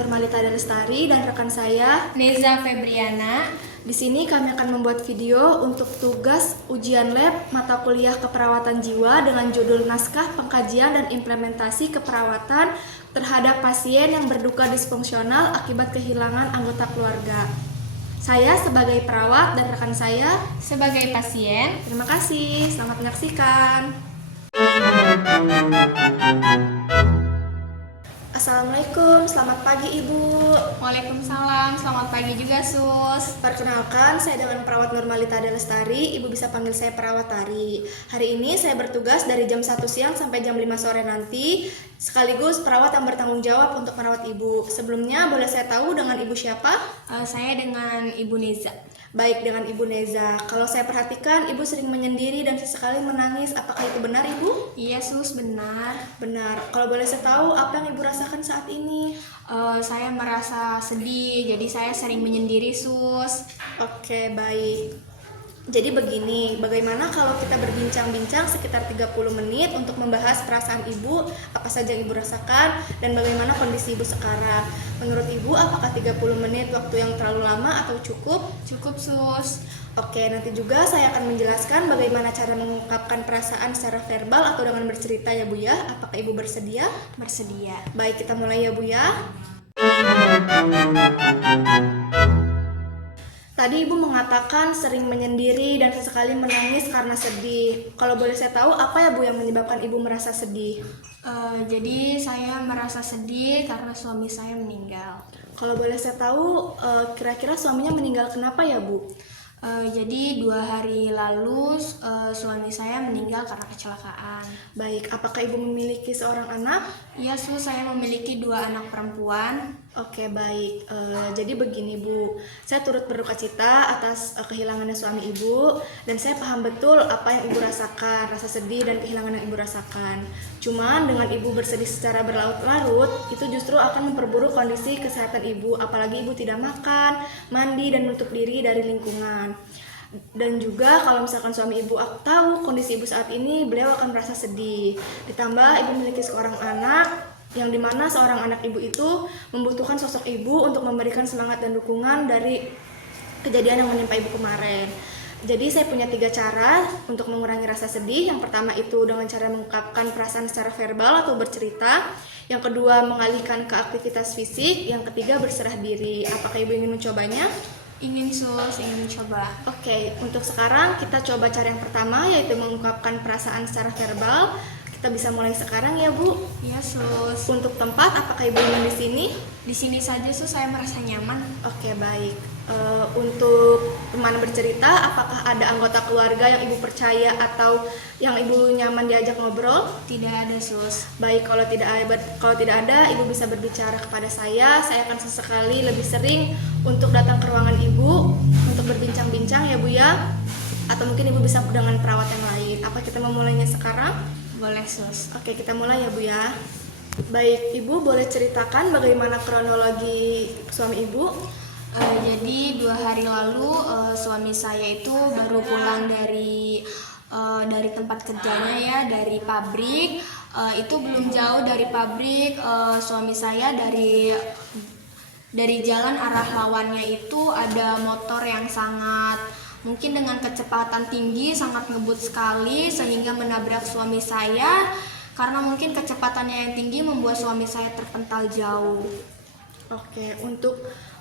Nurmalita Lestari dan rekan saya Neza Febriana. Di sini kami akan membuat video untuk tugas ujian lab mata kuliah keperawatan jiwa dengan judul Naskah Pengkajian dan Implementasi Keperawatan terhadap Pasien yang Berduka Disfungsional Akibat Kehilangan Anggota Keluarga. Saya sebagai perawat dan rekan saya Sebagai pasien. Terima kasih, selamat menyaksikan. Assalamualaikum, selamat pagi Ibu. Waalaikumsalam, selamat pagi juga Sus. Perkenalkan, saya dengan perawat Nurmalita Lestari. Ibu bisa panggil saya perawat Tari. Hari ini saya bertugas dari jam 1 siang sampai jam 5 sore nanti, sekaligus perawat yang bertanggung jawab untuk merawat Ibu. Sebelumnya, boleh saya tahu dengan Ibu siapa? Saya dengan Ibu Neza. Baik, dengan Ibu Neza. Kalau saya perhatikan, Ibu sering menyendiri dan sesekali menangis. Apakah itu benar, Ibu? Iya Sus, benar. Benar. Kalau boleh saya tahu, apa yang Ibu rasakan saat ini? Saya merasa sedih, jadi saya sering menyendiri Sus. Oke, baik. Jadi begini, bagaimana kalau kita berbincang-bincang sekitar 30 menit untuk membahas perasaan Ibu, apa saja yang Ibu rasakan, dan bagaimana kondisi Ibu sekarang. Menurut Ibu, apakah 30 menit waktu yang terlalu lama atau cukup? Cukup Sus. Oke, nanti juga saya akan menjelaskan bagaimana cara mengungkapkan perasaan secara verbal atau dengan bercerita ya Bu ya. Apakah Ibu bersedia? Bersedia. Baik, kita mulai ya Bu ya. Tadi Ibu mengatakan sering menyendiri dan sesekali menangis karena sedih. Kalau boleh saya tahu, apa ya Bu yang menyebabkan Ibu merasa sedih? Jadi saya merasa sedih karena suami saya meninggal. Kalau boleh saya tahu, kira-kira suaminya meninggal kenapa ya Bu? Jadi 2 hari lalu suami saya meninggal karena kecelakaan. Baik, apakah Ibu memiliki seorang anak? Iya Sus, saya memiliki 2 anak perempuan. Oke, baik. Jadi begini Bu, saya turut berduka cita atas kehilangannya suami Ibu, dan saya paham betul apa yang Ibu rasakan, rasa sedih dan kehilangan yang Ibu rasakan. Cuman dengan Ibu bersedih secara berlarut-larut, itu justru akan memperburuk kondisi kesehatan Ibu, apalagi Ibu tidak makan, mandi, dan menutup diri dari lingkungan. Dan juga kalau misalkan suami Ibu tahu kondisi Ibu saat ini, beliau akan merasa sedih. Ditambah Ibu memiliki seorang anak, yang dimana seorang anak Ibu itu membutuhkan sosok Ibu untuk memberikan semangat dan dukungan dari kejadian yang menimpa Ibu kemarin. Jadi saya punya 3 cara untuk mengurangi rasa sedih. Yang pertama itu dengan cara mengungkapkan perasaan secara verbal atau bercerita. Yang kedua mengalihkan ke aktivitas fisik. Yang ketiga berserah diri. Apakah Ibu ingin mencobanya? Ingin Sus, ingin coba. Oke, untuk sekarang kita coba cara yang pertama, yaitu mengungkapkan perasaan secara verbal. Kita bisa mulai sekarang ya Bu. Iya Sus. Untuk tempat, apakah Ibu ingin di sini? Di sini saja Sus, saya merasa nyaman. Oke, baik. Untuk teman bercerita, apakah ada anggota keluarga yang Ibu percaya atau yang Ibu nyaman diajak ngobrol? Tidak ada Sus. Baik, kalau tidak ada, Ibu bisa berbicara kepada saya. Saya akan sesekali lebih sering untuk datang ke ruangan Ibu untuk berbincang-bincang ya Bu ya. Atau mungkin Ibu bisa dengan perawat yang lain. Apa kita memulainya sekarang? Boleh Sus. Oke, kita mulai ya Bu ya. Baik, Ibu boleh ceritakan bagaimana kronologi suami Ibu? Jadi 2 hari lalu suami saya itu baru pulang dari tempat kerjanya ya, dari pabrik. Itu belum jauh dari pabrik, suami saya dari jalan arah lawannya itu ada motor yang sangat mungkin dengan kecepatan tinggi, sangat ngebut sekali sehingga menabrak suami saya. Karena mungkin kecepatannya yang tinggi membuat suami saya terpental jauh. Oke, untuk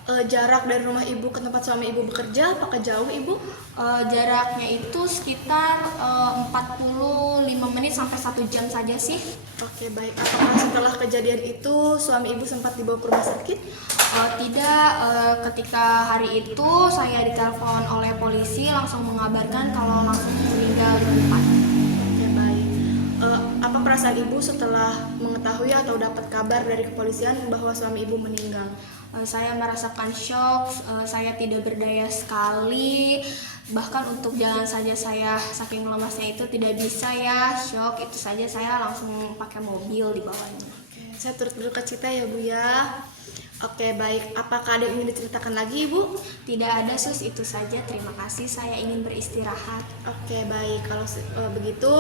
jarak dari rumah Ibu ke tempat suami Ibu bekerja, apakah jauh Ibu? Jaraknya itu sekitar 45 menit sampai 1 jam saja sih. Oke, baik. Apakah setelah kejadian itu suami Ibu sempat dibawa ke rumah sakit? Tidak, ketika hari itu saya ditelepon oleh polisi langsung mengabarkan kalau langsung meninggal di tempat. Oke, baik. Apa perasaan Ibu setelah mengetahui atau dapat kabar dari kepolisian bahwa suami Ibu meninggal? Saya merasakan shock, saya tidak berdaya sekali. Bahkan untuk jalan saja saya saking lemasnya itu tidak bisa ya, shock. Itu saja saya langsung pakai mobil dibawanya. Oke, saya turut berduka cita ya Bu ya. Oke, baik. Apakah ada yang ingin diceritakan lagi Ibu? Tidak ada Sus, itu saja. Terima kasih, saya ingin beristirahat. Oke, baik. Kalau begitu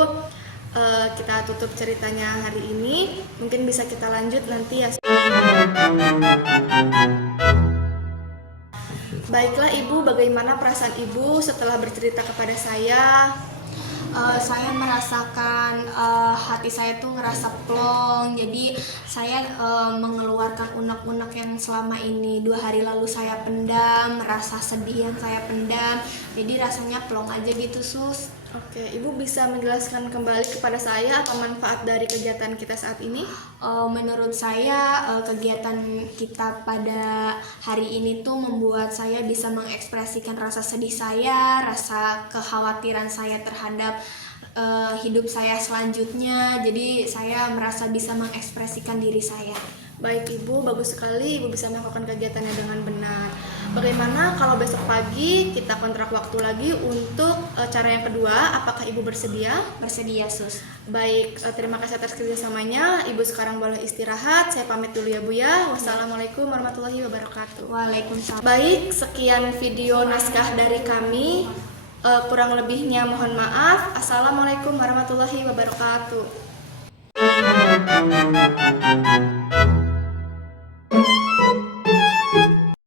kita tutup ceritanya hari ini. Mungkin bisa kita lanjut nanti ya. Baiklah Ibu, bagaimana perasaan Ibu setelah bercerita kepada saya? Saya merasakan hati saya tuh ngerasa plong, jadi saya mengeluarkan unek-unek yang selama ini 2 hari lalu saya pendam, rasa sedih yang saya pendam, jadi rasanya plong aja gitu sus. Oke, Ibu bisa menjelaskan kembali kepada saya apa manfaat dari kegiatan kita saat ini? Menurut saya kegiatan kita pada hari ini tuh membuat saya bisa mengekspresikan rasa sedih saya, rasa kekhawatiran saya terhadap hidup saya selanjutnya. Jadi saya merasa bisa mengekspresikan diri saya. Baik Ibu, bagus sekali Ibu bisa melakukan kegiatannya dengan benar. Bagaimana kalau besok pagi kita kontrak waktu lagi untuk cara yang kedua? Apakah Ibu bersedia? Bersedia sus. Baik, terima kasih atas kerjasamanya. Ibu sekarang boleh istirahat. Saya pamit dulu ya Bu ya. Wassalamualaikum warahmatullahi wabarakatuh. Waalaikumsalam. Baik, sekian video naskah dari kami. Kurang lebihnya mohon maaf. Assalamualaikum warahmatullahi wabarakatuh.